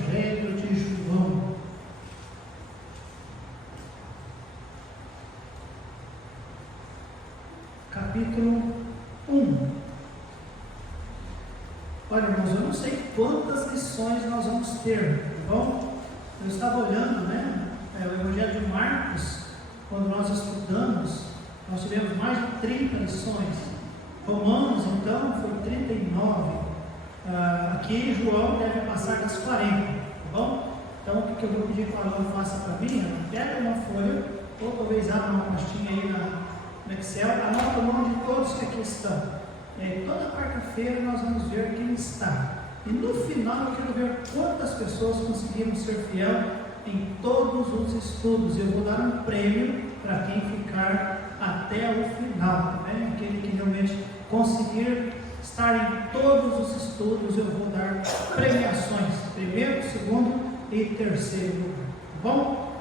Evangelho de João. Capítulo 1. Olha, irmãos, eu não sei quantas lições nós vamos ter, tá bom? Eu estava olhando, o Evangelho de Marcos, quando nós estudamos, nós tivemos mais de 30 lições. Romanos, então, foi 39. Aqui, João deve passar das 40, tá bom? Então, o que eu vou pedir que a Alô faça para mim? Pega uma folha, ou talvez abra uma pastinha aí no Excel, anota o nome de todos que aqui estão. E aí, toda quarta-feira nós vamos ver quem está. E no final eu quero ver quantas pessoas conseguiram ser fiel em todos os estudos. Eu vou dar um prêmio para quem ficar até o final, tá bem? Aquele que realmente conseguir estar em todos os estudos, eu vou dar premiações, primeiro, segundo e terceiro lugar, tá bom?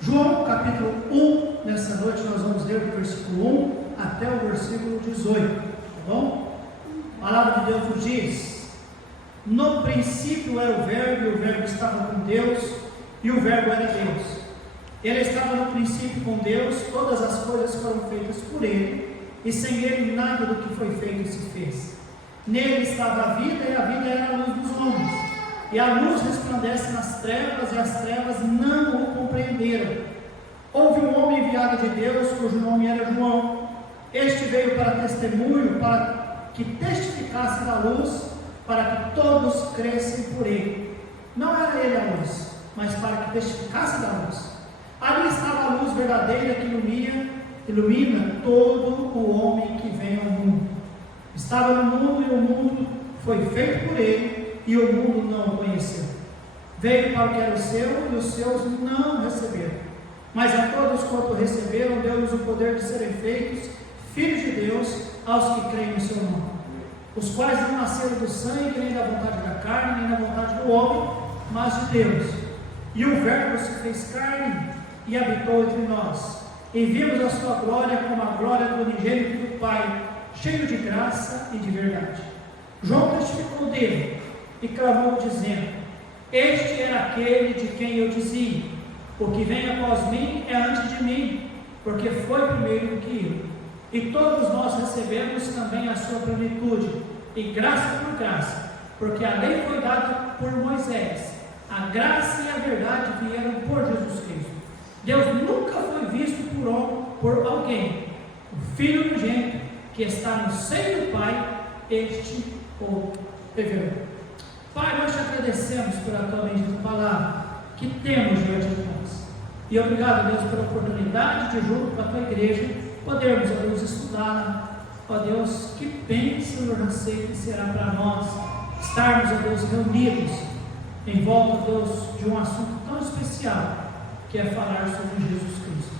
João capítulo 1, nessa noite nós vamos ler do versículo 1 até o versículo 18, tá bom? A palavra de Deus nos diz: no princípio era o Verbo, e o Verbo estava com Deus, e o Verbo era Deus. Ele estava no princípio com Deus, todas as coisas foram feitas por Ele, e sem Ele nada do que foi feito se fez. Nele estava a vida, e a vida era a luz dos homens. E a luz resplandece nas trevas, e as trevas não o compreenderam. Houve um homem enviado de Deus, cujo nome era João. Este veio para testemunho, para que testificasse da luz, para que todos crescem por ele. Não era ele a luz, mas para que testificasse da luz. Ali estava a luz verdadeira que ilumina todo o homem que vem ao mundo. Estava no mundo, e o mundo foi feito por ele, e o mundo não o conheceu. Veio para o que era o seu, e os seus não receberam. Mas a todos quanto receberam, deu-lhes o poder de serem feitos filhos de Deus, aos que creem no seu nome, os quais não nasceram do sangue, nem da vontade da carne, nem da vontade do homem, mas de Deus. E o Verbo se fez carne e habitou entre nós, e vimos a sua glória como a glória do unigênito do Pai, cheio de graça e de verdade. João testificou dele e clamou dizendo: este era aquele de quem eu dizia: o que vem após mim é antes de mim, porque foi primeiro do que eu. E todos nós recebemos também a sua plenitude, e graça por graça, porque a lei foi dada por Moisés, a graça e a verdade vieram por Jesus Cristo. Deus nunca foi visto por alguém. O Filho unigênito, que está no seio do Pai, este o revelou. Pai, nós te agradecemos pela tua bendita palavra que temos diante de nós. E obrigado, Deus, pela oportunidade de, junto com a tua igreja, podermos, ó Deus, estudar. Ó Deus, que bênção eu já sei que será para nós estarmos, ó Deus, reunidos em volta, Deus, de um assunto tão especial, que é falar sobre Jesus Cristo.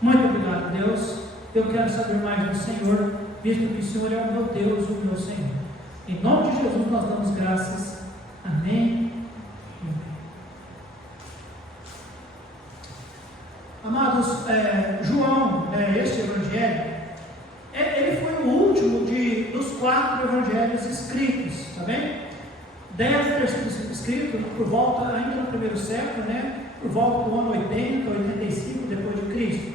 Muito obrigado, Deus. Eu quero saber mais do Senhor, visto que o Senhor é o meu Deus, o meu Senhor. Em nome de Jesus nós damos graças. Amém. Amados, João, este evangelho, ele foi o último dos 4 evangelhos escritos, tá bem? Deve ter sido escrito por volta, ainda no primeiro século, por volta do ano 80, 85 depois de Cristo.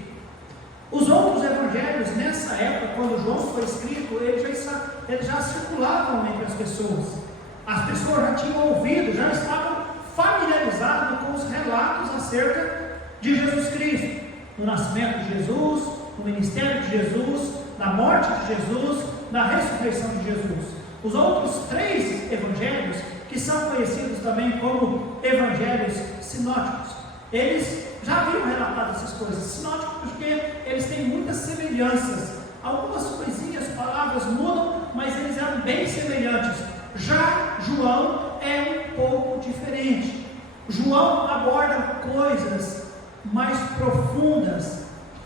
Os outros evangelhos, nessa época, quando João foi escrito, eles já circulavam entre as pessoas. As pessoas já tinham ouvido, já estavam familiarizadas com os relatos acerca de Jesus Cristo, no nascimento de Jesus, no ministério de Jesus, na morte de Jesus, na ressurreição de Jesus. Os outros 3 evangelhos, que são conhecidos também como evangelhos sinóticos, eles já haviam relatado essas coisas. Sinóticos porque eles têm muitas semelhanças, algumas coisinhas, palavras mudam, mas eles eram bem semelhantes. Já João é um pouco diferente. João aborda coisas mais profundas,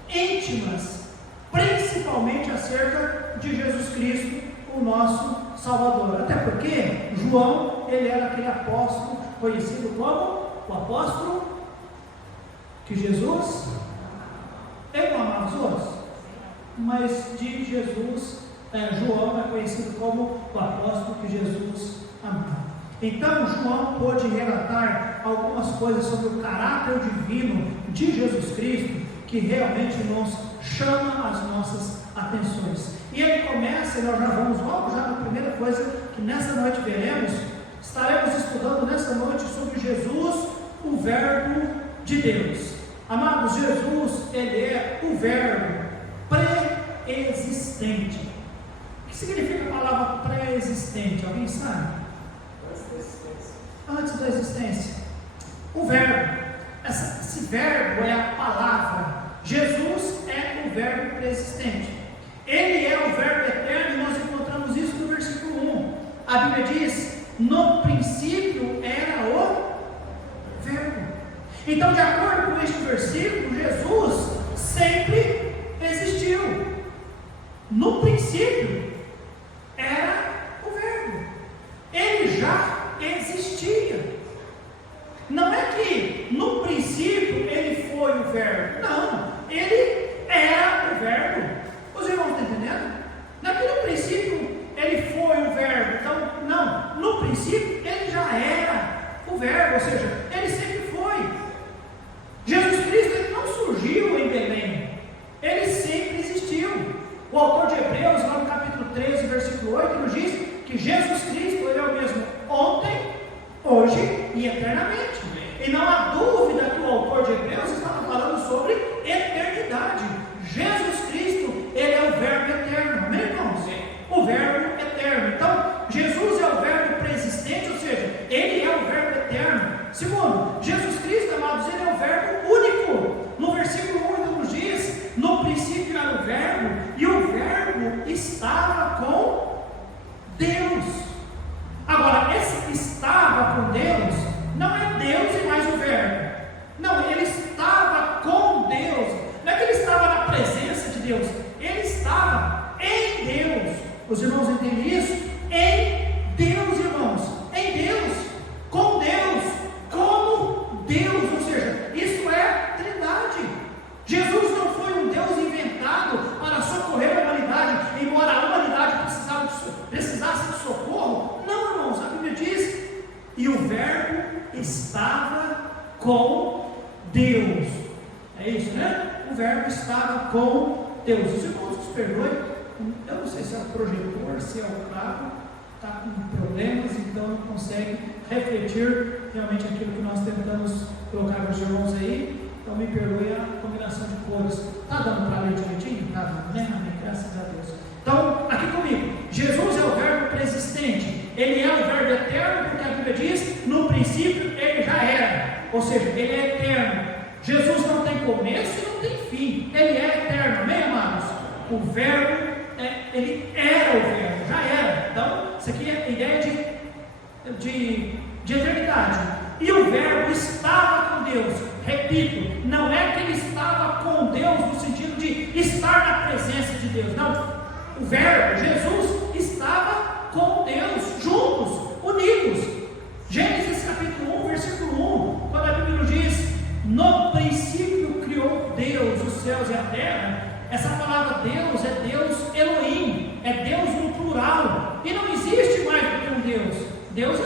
íntimas, principalmente acerca de Jesus Cristo, o nosso Salvador. Até porque João, ele era aquele apóstolo conhecido como o apóstolo que Jesus, ele não amava os outros, mas de Jesus, João é conhecido como o apóstolo que Jesus amava. Então João pôde relatar algumas coisas sobre o caráter divino de Jesus Cristo, que realmente nos chama as nossas atenções. E ele começa, e nós já vamos logo já na primeira coisa que nessa noite veremos. Estaremos estudando nessa noite sobre Jesus, o Verbo de Deus. Amados, Jesus, ele é o Verbo pré-existente. O que significa a palavra pré-existente? Alguém sabe? Antes da existência. O Verbo. Esse verbo é a palavra. Jesus é o Verbo pré-existente. Ele é o Verbo eterno, e nós encontramos isso no versículo 1. A Bíblia diz: no princípio era o Verbo. Então, de acordo com este versículo, Jesus sempre existiu. No princípio era o Verbo. Ele já existia. Não é que no princípio ele foi o Verbo. Não, ele era o Verbo. Os irmãos estão entendendo? Não é que no princípio ele foi o Verbo. Então, não, no princípio ele já era o Verbo, ou seja, ele sempre foi. Jesus Cristo, ele não surgiu em Belém, ele sempre existiu. O autor de Hebreus, lá no capítulo 13, versículo 8, nos diz que Jesus Cristo, ele é o mesmo ontem, hoje e eternamente. E não há dúvida que o autor de Hebreus estava falando sobre eternidade. Jesus Cristo, ele é o Verbo eterno, amém, irmãos? O Verbo eterno. Então, Jesus é o Verbo pré-existente, ou seja, ele é o Verbo eterno. Segundo, Jesus Cristo, amados, ele é o Verbo único. No versículo 1 ele nos diz: no princípio era o Verbo, e o Verbo estava com Deus. Agora, esse estava com Deus não é Deus e mais o Verbo. Não, ele estava com Deus. Não é que ele estava na presença de Deus, ele estava em Deus. Os irmãos entendem isso? Em Deus, irmãos, em Deus, com Deus, como Deus, ou seja, isso é Trindade. Jesus não foi um Deus inventado para socorrer a humanidade, embora a humanidade precisasse de socorro. Não, irmãos, a Bíblia diz: e o Verbo estava com Deus. É isso, né? O Verbo estava com Deus. Os irmãos nos perdoem, eu não sei se é o projetor, se é o cabo, está com problemas, então não consegue refletir realmente aquilo que nós tentamos colocar para os irmãos aí. Então me perdoe a combinação de cores. Está dando para ler direitinho? Está dando, né? Amém, graças a Deus. Então, aqui comigo, Jesus é o Verbo pré-existente. Ele é o Verbo eterno, porque a Bíblia diz: no princípio ele já era, ou seja, ele é eterno. Jesus não tem começo e não tem fim, ele é eterno, amém, amados? O Verbo, ele era o Verbo, já era. Então, isso aqui é a ideia de eternidade. E o Verbo estava com Deus. Repito, não é que ele estava com Deus no sentido de estar na presença de Deus, não. O Verbo, Jesus, estava com Deus, juntos, unidos. Gênesis capítulo 1, versículo 1, quando a Bíblia nos diz: no princípio criou Deus os céus e a terra. Essa palavra Deus é Deus Elohim, é Deus no plural, e não existe mais do que um Deus. Deus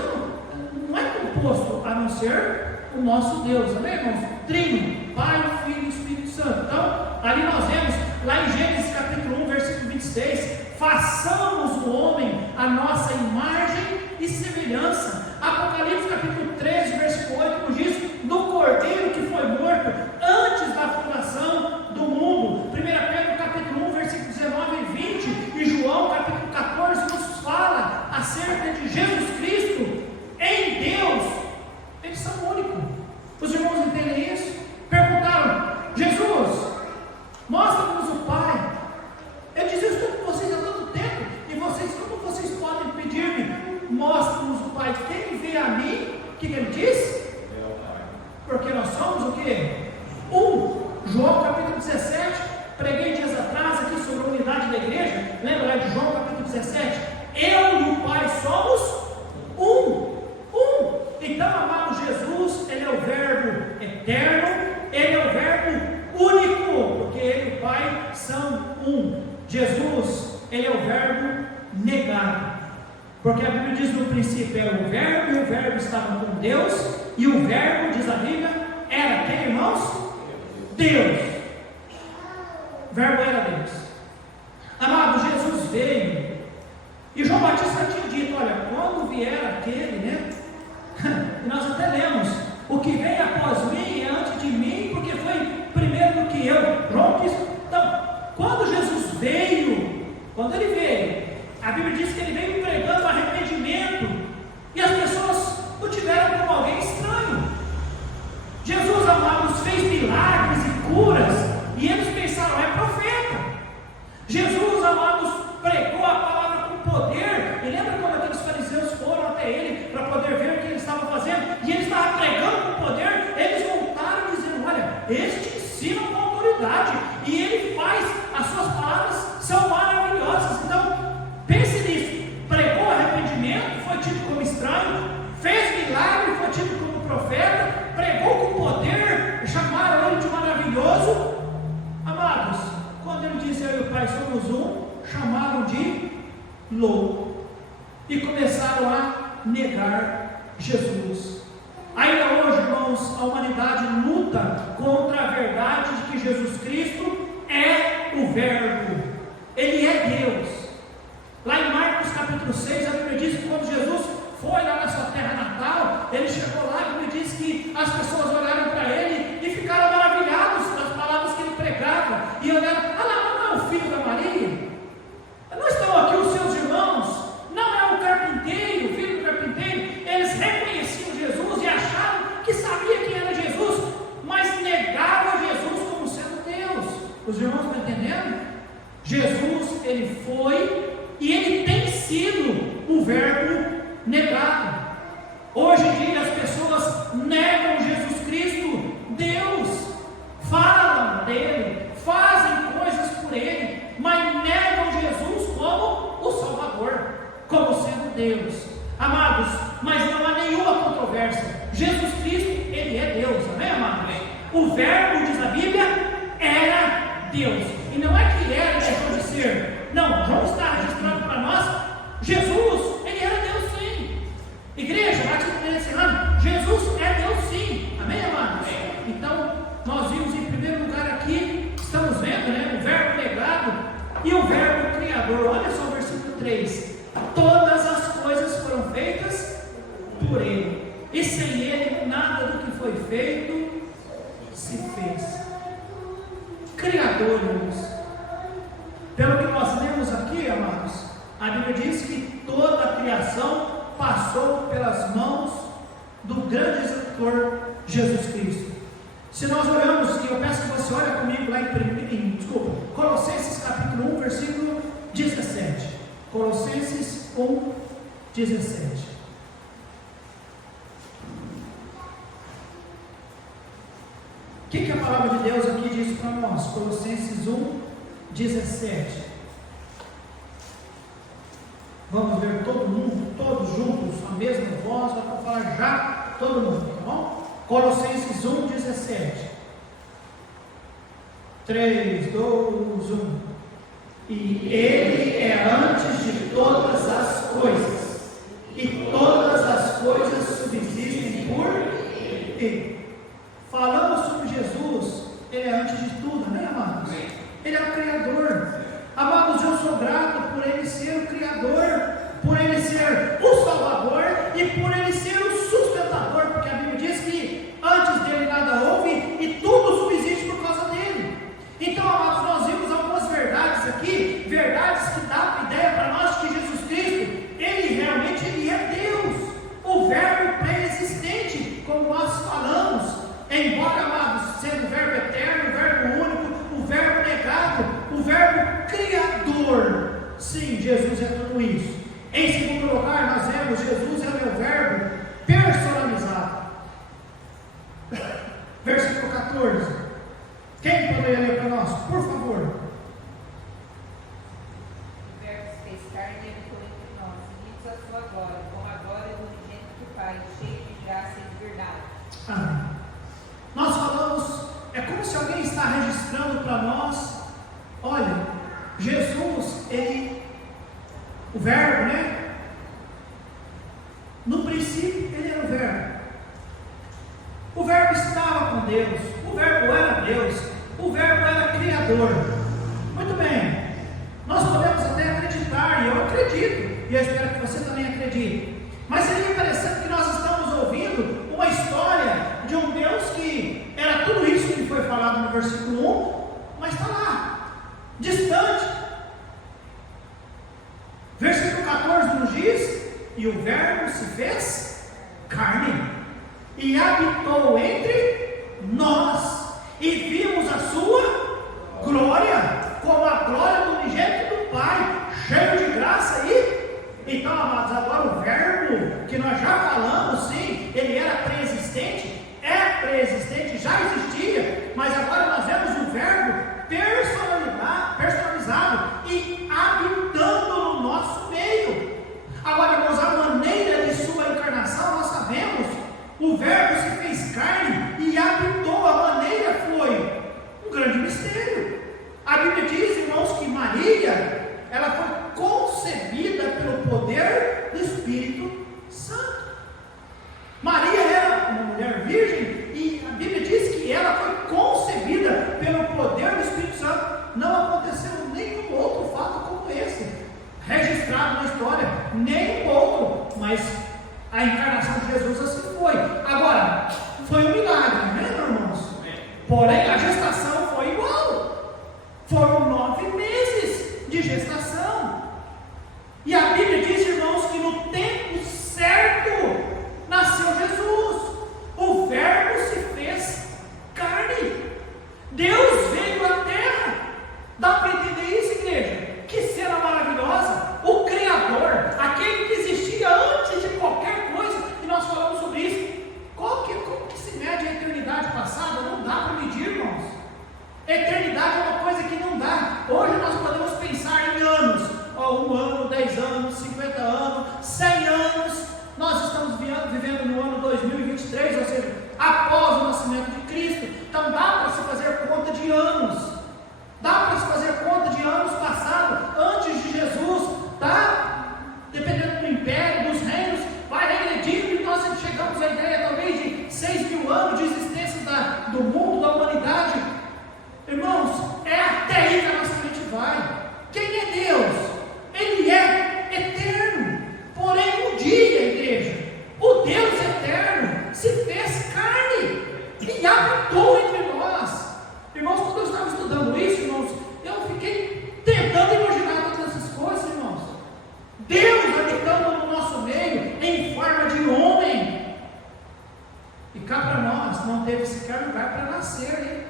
não é composto a não ser o nosso Deus, amém, irmãos? Trino, Pai, Filho e Espírito Santo. Então, ali nós vemos, lá em Gênesis capítulo 1, versículo 26, façamos o homem a nossa imagem e semelhança. Apocalipse capítulo 13, versículo 8, nos diz do Cordeiro que foi morto antes da fundação do mundo. 1 Pedro capítulo 1, versículo 19 e 20, e João capítulo 14 nos fala acerca de Jesus Cristo. Em Deus, eles são únicos. Os irmãos entendem isso? Perguntaram: Jesus, mostra-nos o Pai. Eu disse isso com vocês há tanto tempo, e vocês, como vocês podem pedir-me, mostra-nos o Pai? Quem vê a mim, o que ele diz? Porque nós somos o quê? João capítulo 17, preguei dias atrás aqui sobre a unidade da igreja. Lembra lá de João capítulo 17? Eu e o Pai somos um. Então, amado, Jesus, ele é o Verbo eterno, Porque a Bíblia diz: no princípio era o Verbo, e o Verbo estava com Deus, e o Verbo, diz a Bíblia, era quem, irmãos? Deus. O Verbo era Deus. Amado, Jesus veio, e João Batista tinha dito: olha, quando vier aquele, né? E nós até lemos: o que vem após mim é antes de mim, porque foi primeiro do que eu. João disse. Então, quando Jesus veio, quando ele veio, a Bíblia diz que ele veio pregando arrependimento, e as pessoas o tiveram como alguém estranho. Jesus, amados, fez milagres e curas, e eles pensaram: é profeta. Jesus, amados, pregou a palavra com poder. E lembra quando aqueles fariseus foram até ele para poder ver o que ele estava fazendo, e ele estava pregando com poder? Eles voltaram dizendo: olha, este ensina com autoridade, e ele faz, as suas palavras são maravilhosas. Então, pense nisso: pregou arrependimento, foi tido como estranho, fez milagre, foi tido como profeta, pregou com poder, chamaram ele de maravilhoso. Amados, quando ele disse: eu e o Pai somos um, chamaram de louco e começaram a negar Jesus. Ainda hoje, irmãos, a humanidade luta contra a verdade de que Jesus Cristo é o Verbo, Ele é Deus. Lá em Marcos capítulo 6, a Bíblia diz que quando Jesus foi lá na sua terra natal, ele chegou lá, e a Bíblia diz que as pessoas olharam para ele e ficaram maravilhados das palavras que ele pregava, e olharam: ah, não é o filho da Maria? Não estão aqui os seus irmãos? Não é o carpinteiro, o filho do carpinteiro? Eles reconheciam Jesus e acharam que sabia quem era Jesus, mas negavam Jesus como sendo Deus. Os irmãos estão entendendo? Jesus, ele foi e ele tem sido o Verbo negado. Hoje em dia as pessoas negam Jesus Cristo, Deus, falam dele, fazem coisas por ele, mas negam Jesus como o Salvador, como sendo Deus. Amados, mas não há nenhuma controvérsia: Jesus Cristo, ele é Deus, amém, amados? O Verbo, diz a Bíblia, era Deus, e não é que era e deixou de ser. Não, João está registrado para nós: Jesus, ele era Deus sim. Igreja, aqui nesse ano, Jesus é Deus sim, amém, amados? Então, nós vimos em primeiro lugar aqui, estamos vendo, né, o Verbo negado e o Verbo criador. Olha só o versículo 3: todas as coisas foram feitas por ele, e sem ele nada do que foi feito se fez. Criador, irmãos. Pelo que nós lemos aqui, amados, a Bíblia diz que toda a criação passou pelas mãos do grande executor Jesus Cristo. Se nós olhamos, e eu peço que você olhe comigo lá em Colossenses capítulo 1, versículo 17. Colossenses 1, 17. O que a palavra de Deus aqui diz para nós? Colossenses 1, 17. Vamos ver todo mundo, todos juntos, a mesma voz, dá para falar já todo mundo, tá bom? Colossenses 1, 17. 3, 2, 1. E ele é antes de todas as coisas, e todas as coisas subsistem por ele. Falando sobre Jesus, ele é antes de tudo, né, amados? Ele é o Criador. Amados, eu sou grato por ele ser o Criador, por ele ser o Salvador e por ele ser o sustentador, porque a Bíblia diz que antes dele nada houve e tudo subsiste por causa dele. Então, amados, nós vimos algumas verdades aqui, verdades que dão ideia para nós que Jesus Cristo, ele realmente ele é Deus, o Verbo pré-existente, como nós falamos. Embora, amados, sendo o Verbo eterno, o Verbo único, o Verbo negado, o Verbo criador, sim, Jesus é tudo isso. Em segundo lugar, nós vemos Jesus é o Verbo personalizado. Versículo 14. Quem poderia ler para nós, por favor? O Verbo se fez carne e habitou entre nós, e a sua glória, como a glória do unigênito do Pai, cheio de graça e de verdade. Amém. Nós falamos, é como se alguém está registrando para nós: olha, Jesus, ele, o Verbo, né? estava com Deus, o Verbo era Deus, o Verbo era Criador. Muito bem, nós podemos até acreditar, e eu acredito, e eu espero que você também acredite, mas seria interessante que nós estamos ouvindo uma história de um Deus que era tudo isso que foi falado no versículo 1, mas está lá, distante. Versículo 14 nos diz: e o Verbo se fez carne e habitou entre nós, e vimos a sua glória, como a glória do unigênito do Pai, cheio de graça e... Então, amados, agora o Verbo, que nós já falamos, sim, ele era pré-existente, é pré-existente, já existia, mas agora nós vemos o Verbo personalizado e habitando no nosso meio. Agora, irmãos, a maneira de sua encarnação, nós sabemos, o Verbo se fez carne e habitou. A maneira foi um grande mistério. A Bíblia diz, irmãos, que Maria, ela foi concebida pelo poder do Espírito Santo. Maria era uma mulher virgem e a Bíblia diz que ela foi concebida pelo poder do Espírito Santo. Não aconteceu nenhum outro fato como esse registrado na história, nenhum outro, mas a encarnação de Jesus assim foi. Agora, foi um milagre, não é, irmãos? Porém, a gestação foi igual. Foram 9 meses de gestação. E a Bíblia diz, irmãos, que no tempo certo nasceu Jesus. O Verbo se fez carne. Deus veio à terra. Dá para entender isso, igreja? Que cena maravilhosa! O Criador, aquele que existia antes de qualquer coisa, e nós falamos sobre isso. Como que se mede a eternidade passada? Não dá para medir, irmãos. Eternidade é uma coisa que não dá. Hoje nós podemos pensar em anos, 1 ano, 10 anos, 50 anos, 100 anos. Nós estamos vivendo no ano 2023, ou seja, após o nascimento de Cristo. Então dá para se fazer conta de anos. Dá para se fazer conta de anos passados, antes de Jesus, tá? Dependendo do império, dos reinos, vai regredindo, e nós chegamos à ideia talvez de 6.000 anos de existência do mundo, da humanidade. Irmãos, é até aí que a nossa mente vai. Quem é Deus? Ele é eterno. Porém, um dia, igreja, o Deus eterno se fez carne e habitou entre nós. Irmãos, quando eu estava estudando isso, irmãos, eu fiquei tentando imaginar todas essas coisas, irmãos. Deus habitando no nosso meio em forma de homem. E cá para nós não teve sequer lugar para nascer, hein?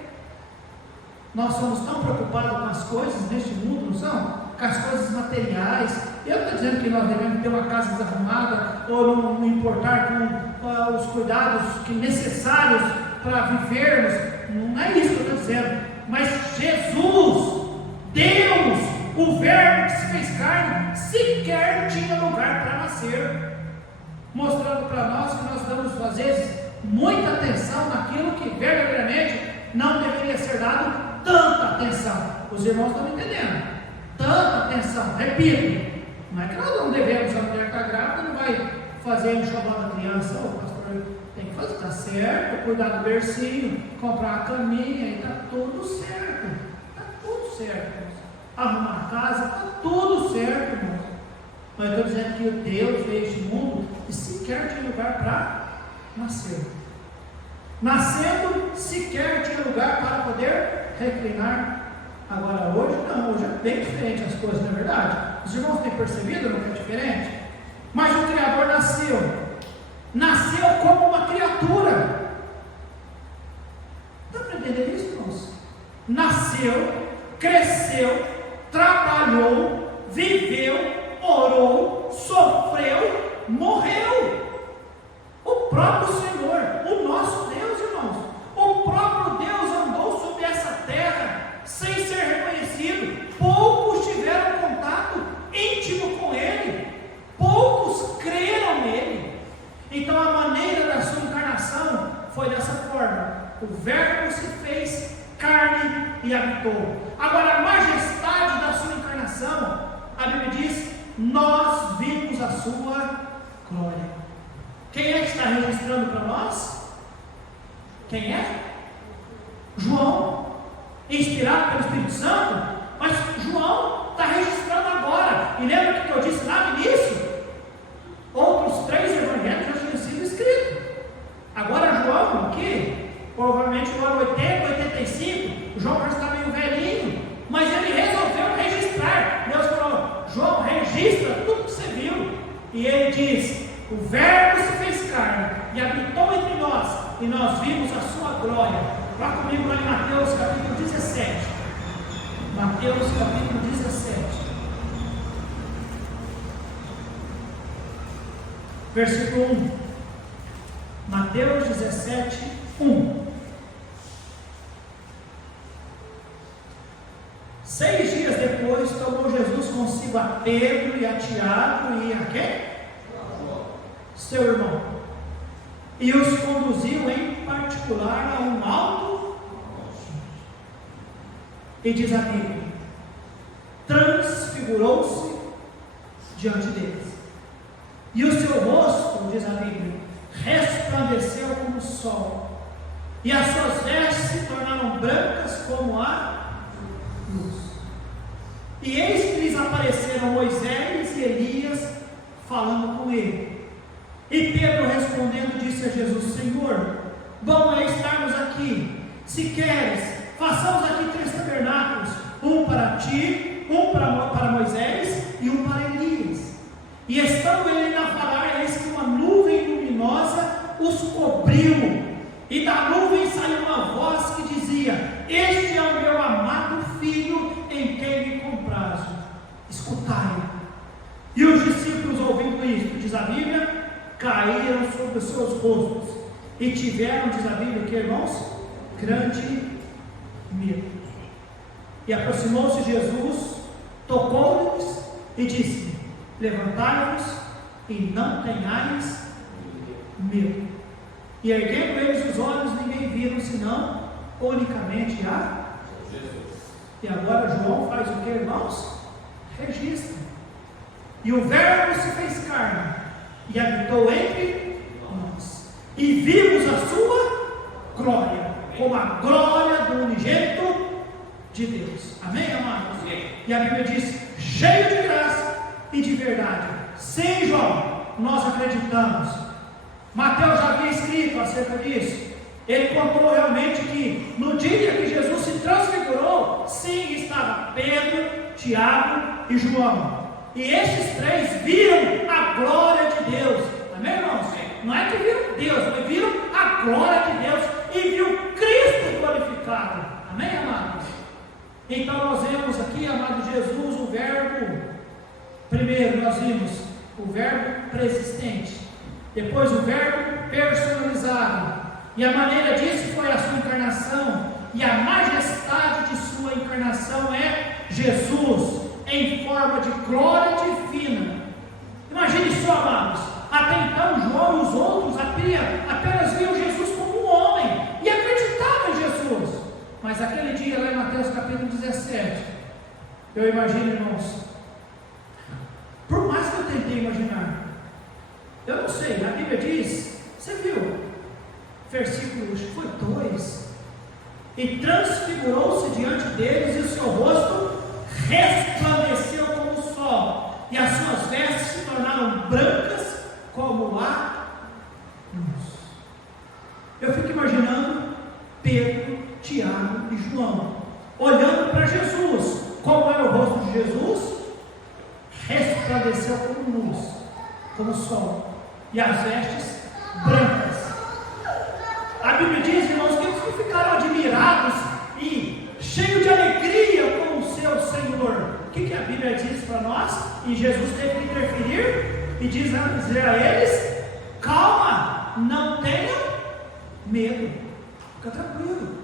Nós somos tão preocupados com as coisas neste mundo, não são? Com as coisas materiais. Eu estou dizendo que nós devemos ter uma casa desarrumada ou não importar com os cuidados necessários para vivermos. Não é isso que eu estou dizendo. Mas Jesus, Deus, o Verbo que se fez carne, sequer tinha lugar para nascer, mostrando para nós que nós damos às vezes muita atenção naquilo que verdadeiramente não deveria ser dado tanta atenção. Os irmãos estão entendendo? Tanta atenção, repito, não é que nós não devemos, a mulher está grávida, não vai fazer enxoval da criança. O pastor tem que fazer, está certo, cuidar do bercinho, comprar a caminha, está tudo certo, está tudo certo, arrumar a casa, está tudo certo, irmãos. Mas eu estou dizendo que o Deus veio a este mundo e sequer tinha lugar para nascer. Nascendo, sequer tinha lugar para poder reclinar. Agora hoje não, hoje é bem diferente as coisas, não é verdade? Os irmãos têm percebido, não é diferente? Mas o Criador nasceu como uma criatura. Dá para entender isso, irmãos? Nasceu, cresceu, trabalhou, viveu, orou, sofreu, morreu. O próprio Senhor, o nosso Deus, irmãos, o próprio Deus andou sobre essa terra sem ser reconhecido. Poucos tiveram contato íntimo com Ele, poucos creram nele. Então a maneira da sua encarnação foi dessa forma: o Verbo se fez carne e habitou. Agora, a majestade da sua encarnação, a Bíblia diz: nós vimos a sua glória. Quem é que está registrando para nós? Quem é? João, inspirado pelo Espírito Santo. Mas João está registrando agora. E lembra que eu disse lá no início? Outros 3 evangelhos já tinham sido escritos. Agora João aqui, provavelmente no ano 80, 85, João já está meio velhinho, mas ele resolveu registrar. Deus falou: João, registra tudo que você viu. E ele diz: o Verbo se fez carne e habitou entre nós, e nós vimos a sua glória. Vá comigo lá em Mateus capítulo 17. Mateus capítulo 17. Versículo 1. Mateus 17, 1. 6 dias depois, tomou Jesus consigo a Pedro e a Tiago e a quem? Seu irmão. E os conduziu em particular a um alto. E diz a Bíblia: transfigurou-se diante deles. E o seu rosto, diz a Bíblia, resplandeceu como o sol, e as suas vestes se tornaram brancas como a luz. E eis que lhes apareceram Moisés e Elias falando com ele. E Pedro respondendo disse a Jesus: Senhor, bom é estarmos aqui. Se queres, façamos aqui 3 tabernáculos, um para ti, um para Moisés e um para Elias. E estando ele ainda a falar, eis que uma nuvem luminosa os cobriu, e da nuvem saiu uma voz que dizia: este é o meu amado filho, em quem me comprazo, escutai-o. E os discípulos, ouvindo isto, diz a Bíblia, caíram sobre os seus rostos, e tiveram, diz a Bíblia, que irmãos, grande medo. E aproximou-se Jesus, tocou-lhes e disse: levantai-vos e não tenhais medo. E erguendo eles os olhos, ninguém viram senão unicamente a Jesus. E agora João faz o que, irmãos? Registra. E o Verbo se fez carne e habitou entre nós, e vimos a sua glória, como a glória do unigênito de Deus. Amém, amados? E a Bíblia diz: cheio de graça e de verdade. Sim, João, nós acreditamos. Mateus já havia escrito acerca disso. Ele contou realmente que no dia que Jesus se transfigurou, sim, estava Pedro, Tiago e João. E estes 3 viram a glória de Deus. Amém, irmãos? Não é que viram Deus, mas viram a glória de Deus e viu Cristo glorificado. Amém, amados? Então nós vemos aqui, amado Jesus, o verbo. Primeiro nós vimos o verbo preexistente, depois o verbo personalizado, e a maneira disso foi a sua encarnação, e a majestade de sua encarnação é Jesus em forma de glória divina. Imagine só, amados, até então João e os outros apenas viam Jesus como um homem e acreditavam em Jesus. Mas aquele dia lá em Mateus capítulo 17, eu imagino, irmãos, por mais que eu tentei imaginar, eu não sei, a Bíblia diz, você viu, versículo, acho que foi 2, e transfigurou-se diante deles, e o seu rosto resplandeceu como o sol, e as suas vestes se tornaram brancas como a luz. Eu fico imaginando Pedro, Tiago e João olhando para Jesus. Como era o rosto de Jesus? Resplandeceu como luz, como o sol, e as vestes brancas. A Bíblia diz, irmãos, que eles ficaram admirados e cheios de alegria com o seu Senhor. O que a Bíblia diz para nós? E Jesus teve que interferir e dizer a eles: calma, não tenham medo, fica tranquilo.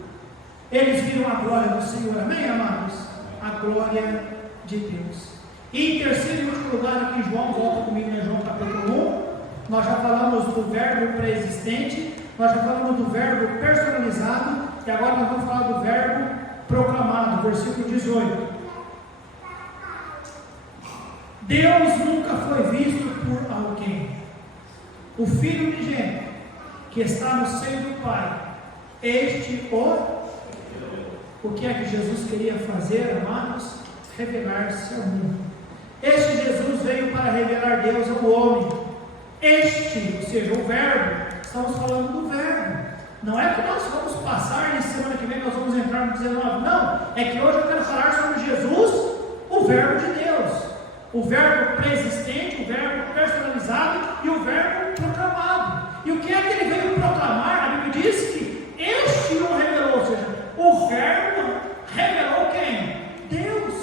Eles viram a glória do Senhor, amém, amados? A glória de Deus. E em terceiro e último lugar, aqui João, volta comigo em João capítulo 1, nós já falamos do verbo preexistente, nós já falamos do verbo personalizado, e agora nós vamos falar do verbo proclamado, versículo 18. Deus nunca foi visto por alguém. O Filho unigênito, que está no seio do Pai, este o que é que Jesus queria fazer, amados? Revelar-se ao mundo. Este Jesus veio para revelar Deus ao homem. Este, ou seja, o verbo, estamos falando do verbo. Não é que nós vamos passar, e semana que vem nós vamos entrar no 19, não. É que hoje eu quero falar sobre Jesus, o verbo de Deus. O verbo preexistente, o verbo personalizado e o verbo proclamado. E o que é que ele veio proclamar? A Bíblia diz que este o revelou, ou seja, o verbo revelou quem? Deus.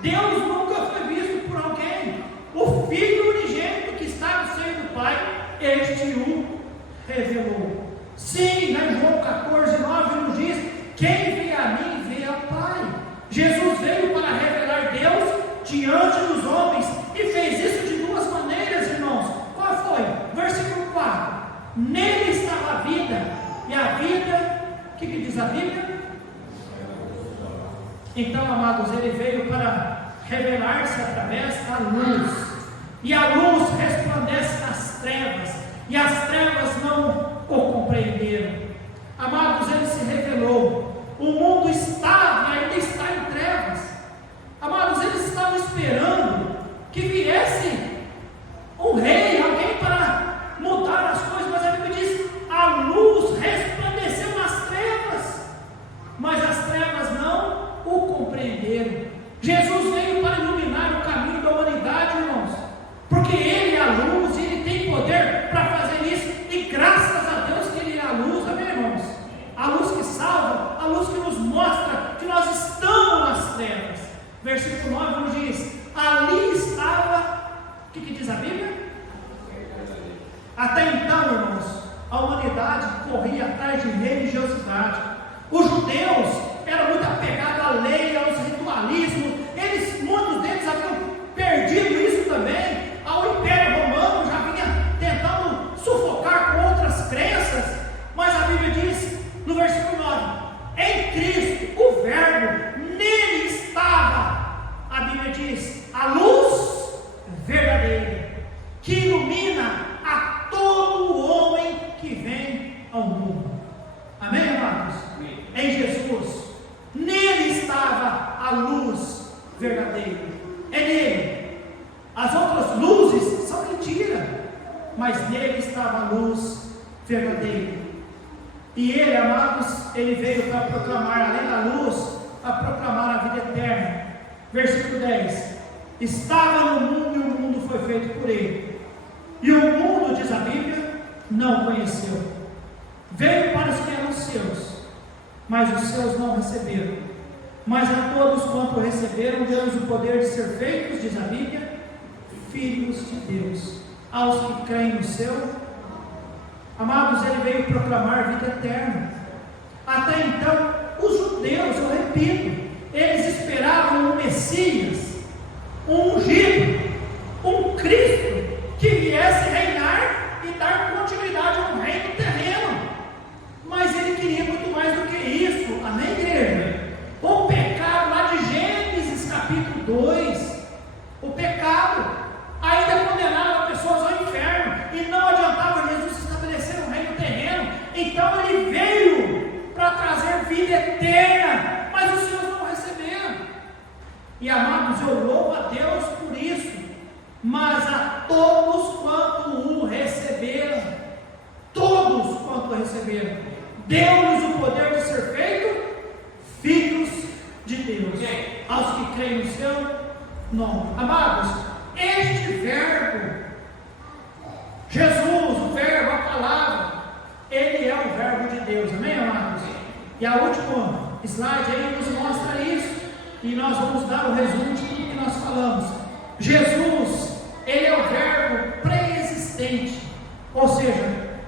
Deus nunca foi visto por alguém. O Filho unigênito que está no seio do Pai, este o revelou. Sim, lá em João 14, 9 nos diz: quem vê a mim, vê ao Pai. Jesus veio para revelar Deus diante dos homens e fez isso de duas maneiras, irmãos. Qual foi? Versículo 4: nele estava a vida, e a vida, o que diz a Bíblia? Então, amados, ele veio para revelar-se através da luz, e a luz resplandece nas trevas, e as trevas não o compreenderam. Amados, ele se revelou. O mundo estava e ainda está em trevas. Amados, eles estavam esperando que viesse um rei, alguém para mudar as coisas, mas a Bíblia diz: a luz resplandeceu nas trevas, mas as trevas não o compreenderam. Jesus veio para iluminar o caminho da humanidade, irmãos, porque ele é a luz e ele tem poder para fazer isso, e graças a Deus que ele é a luz, amém, irmãos? A luz que salva, a luz que nos mostra que nós estamos nas trevas. Versículo 9 nos diz: ali estava, o que diz a Bíblia? Até então, irmãos, a humanidade corria atrás de religiosidade. Os judeus eram muito apegados à lei, aos ritualismos. Muitos deles haviam perdido isso também. O Império Romano já vinha tentando sufocar com outras crenças. Mas a Bíblia diz, no versículo 9: em Cristo, o Verbo, nele estava, a Bíblia diz, a luz verdadeira, que ilumina a todo homem que vem ao mundo. Amém, amados? Amém. Em Jesus, nele estava a luz verdadeira. É nele. As outras luzes são mentira, mas nele estava a luz verdadeira. E ele, amados, ele veio para proclamar, além da luz, para proclamar a vida eterna. Versículo 10: estava no mundo e o mundo foi feito por ele, e o mundo, diz a Bíblia, não conheceu. Veio para os que eram seus, mas os seus não receberam. Mas a todos quanto receberam, deu-lhes o poder de ser feitos, diz a Bíblia, filhos de Deus, aos que creem no seu. Amados, ele veio proclamar vida eterna. Até então, os judeus, eu repito, eles esperavam um Messias, um ungido, um Cristo que viesse reinar e dar continuidade a um reino terreno. Mas ele queria muito mais do que isso. Amém, igreja? O pecado lá de Gênesis capítulo 2, o pecado ainda condenava pessoas ao inferno, e não adiantava Jesus estabelecer um reino terreno. Então ele veio para trazer vida eterna, mas os seus não receberam. E amados, eu louvo a Deus por isso. Mas a todos quanto o receberam, todos quanto o receberam, deu-lhes o poder de ser feito filhos de Deus, aos que creem no seu nome. Amados, este verbo, Jesus, o verbo, a palavra, ele é o verbo de Deus, amém, amados? E a última slide aí nos mostra isso, e nós vamos dar o resumo de tudo que nós falamos. Jesus, ele é o verbo pré-existente, ou seja,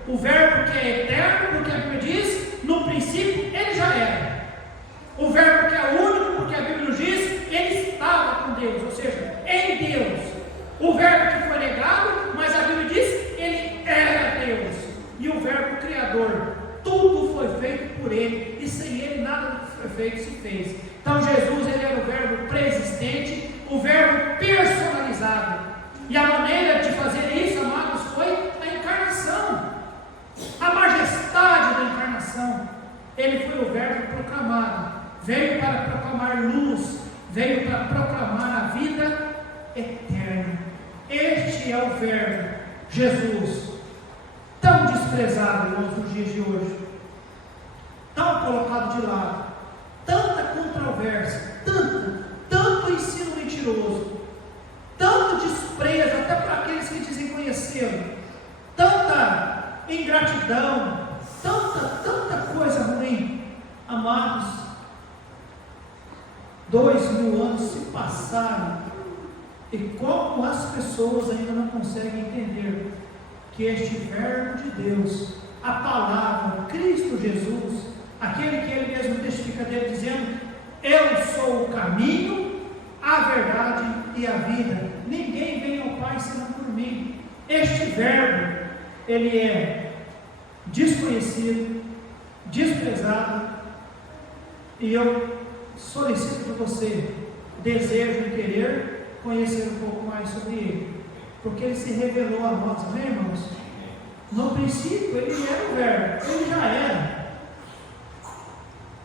o verbo que é eterno, porque a Bíblia diz, no princípio ele já era. O verbo que é único, porque a Bíblia nos diz, ele estava com Deus, ou seja, em Deus. O verbo que foi negado, mas a Bíblia diz, ele era Deus. E o verbo criador, tudo foi feito por ele, e sem ele nada do que foi feito se fez. Então Jesus, ele era o verbo pré-existente, o verbo personalizado. E a maneira de fazer isso, amados, foi a encarnação, a majestade da encarnação. Ele foi o verbo proclamado, veio para proclamar luz, veio para proclamar a vida eterna. Este é o verbo, Jesus, tão desprezado, irmãos, nos dias de hoje, tão colocado de lado, tanta controvérsia, tanto ensino mentiroso, tanto desprezo até para aqueles que dizem conhecê-lo, tanta ingratidão, tanta coisa ruim. Amados, 2000 anos se passaram, e como as pessoas ainda não conseguem entender que este verbo de Deus, a palavra, Cristo Jesus, aquele que ele mesmo testifica dele, dizendo: eu sou o caminho, a verdade e a vida, ninguém vem ao Pai senão por mim. Este verbo, ele é desconhecido, desprezado, e eu solicito de você, desejo e querer conhecer um pouco mais sobre ele, porque ele se revelou a nós, amém, irmãos? No princípio ele era o verbo, ele já era.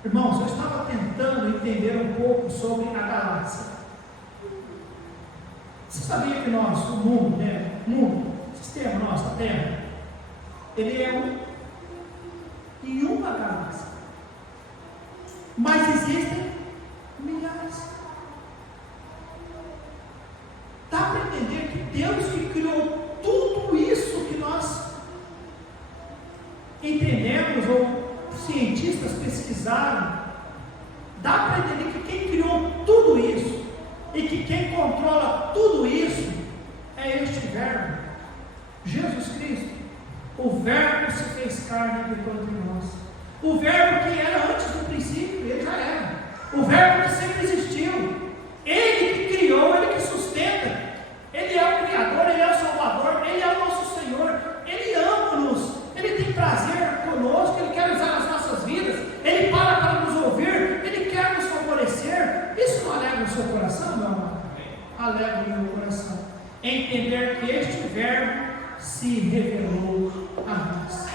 Irmãos, eu estava tentando entender um pouco sobre a galáxia. Você sabia que nós, o mundo, o sistema nosso, a Terra, ele é em uma galáxia, mas existem milhares. Dá para entender que Deus que criou tudo isso que nós entendemos, ou cientistas pesquisaram, dá para entender que quem criou tudo isso e que quem controla tudo isso é este verbo, Jesus Cristo. O verbo se fez carne e habitou entre nós. O verbo que era antes do princípio, ele já era. O verbo que sempre existiu. Ele que criou, ele que sustenta. Ele é o Criador, ele é o Salvador, ele é o nosso Senhor. Ele ama-nos, ele tem prazer conosco, ele quer usar as nossas vidas, ele para nos ouvir, ele quer nos favorecer. Isso não alegra o seu coração, meu amado? Alegra o meu coração. Entender que este verbo se revelou a nós.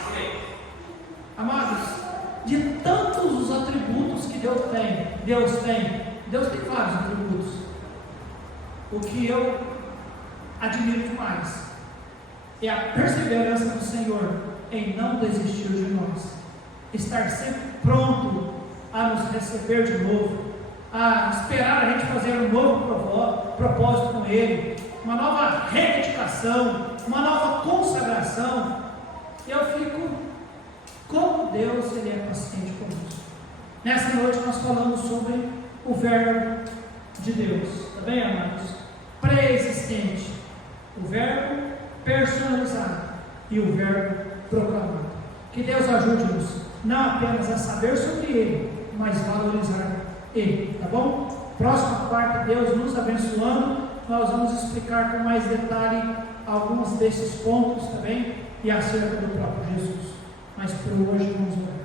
Amados, de tantos os atributos que Deus tem vários atributos. O que eu admiro demais é a perseverança do Senhor em não desistir de nós, estar sempre pronto a nos receber de novo, a esperar a gente fazer um novo propósito com Ele, uma nova reivindicação, uma nova consagração. Eu fico, como Deus, Ele é paciente conosco. Nessa noite nós falamos sobre o verbo de Deus, tá bem, amados? Pré-existente, o verbo personalizado e o verbo proclamado. Que Deus ajude-nos não apenas a saber sobre Ele, mas valorizar Ele, tá bom? Próxima parte, Deus nos abençoando, nós vamos explicar com mais detalhe alguns desses pontos também, e acerca do próprio Jesus. Mas por hoje vamos orar.